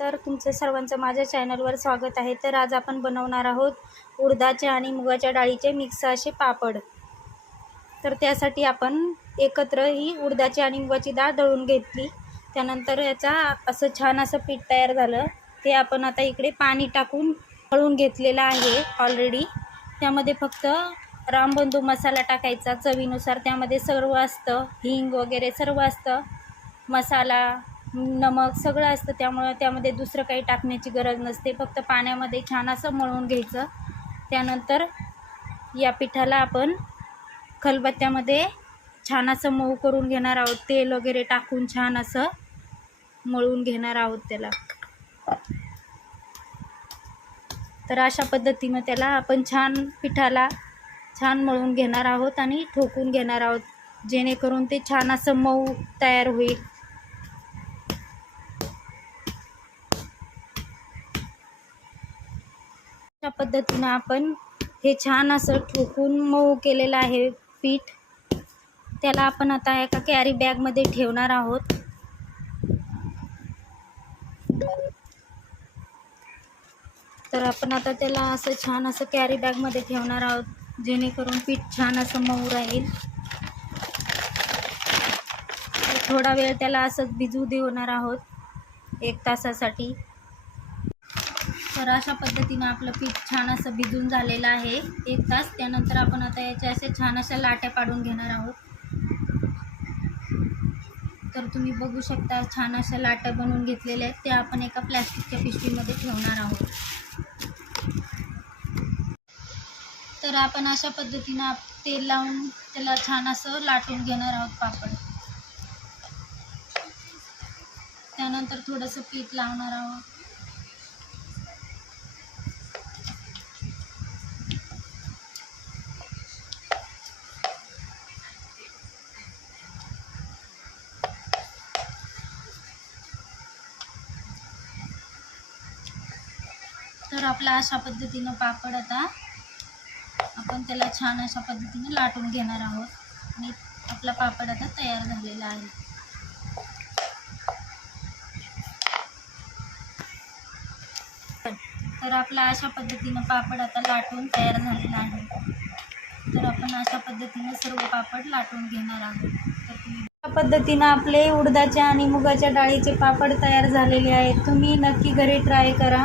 तर तुमचं सर्वांचं माझ्या चॅनलवर स्वागत आहे. तर आज आपण बनवणार आहोत उडदाचे आणि मुगाच्या डाळीचे मिक्स असे पापड. तर त्यासाठी आपण एकत्र ही उडदाची आणि मुगाची डाळ दळून घेतली. त्यानंतर याचा असं छान असं पीठ तयार झालं. ते आपण आता इकडे पाणी टाकून हळून घेतलेलं आहे ऑलरेडी त्यामध्ये फक्त रामबंधू मसाला टाकायचा चवीनुसार. त्यामध्ये सर्व असतं हिंग वगैरे सर्व असतं. मसाला नमक सगळं असतं त्यामुळं त्यामध्ये दुसरं काही टाकण्याची गरज नसते. फक्त पाण्यामध्ये छान असं मळून घ्यायचं. त्यानंतर या पिठाला आपण खलबत्त्यामध्ये छान असं मऊ करून घेणार आहोत. तेल वगैरे टाकून छान असं मळून घेणार आहोत त्याला. तर अशा पद्धतीनं त्याला आपण छान पिठाला छान मळून घेणार आहोत आणि ठोकून घेणार आहोत. जेणेकरून ते छान असं मऊ तयार होईल. अशा पद्धतीनं आपण हे छान असं ठोकून मऊ केलेलं आहे पीठ. त्याला आपण आता एका कॅरी बॅगमध्ये ठेवणार आहोत. तर आपण आता त्याला असं छान असं कॅरी बॅगमध्ये ठेवणार आहोत जेणेकरून पीठ छान असं मऊ राहील. थोडा वेळ त्याला असं भिजू देणार आहोत एक तासासाठी. तर अशा पद्धतीनं आपलं पीठ छान असं भिजून झालेलं आहे. एक तास. त्यानंतर आपण आता याच्या असे छान अशा लाट्या पाडून घेणार आहोत. तर तुम्ही बघू शकता छान अशा लाट्या बनवून घेतलेल्या आहेत. त्या आपण एका प्लॅस्टिकच्या पिशवीमध्ये ठेवणार आहोत. तर आपण अशा पद्धतीनं तेल लावून त्याला छान असं लाटून घेणार आहोत पापड. त्यानंतर थोडंसं पीठ लावणार आहोत. तर आपला अशा पद्धतीनं पापड आता आपण त्याला छान अशा पद्धतीने लाटून घेणार आहोत. आणि आपला पापड आता तयार झालेला आहे. तर आपला अशा पद्धतीनं पापड आता लाटून तयार झालेला आहे. तर आपण अशा पद्धतीने सर्व पापड लाटून घेणार आहोत. तर तुम्ही अशा पद्धतीनं आपले उडदाच्या आणि मुगाच्या डाळीचे पापड तयार झालेले आहेत. तुम्ही नक्की घरी ट्राय करा.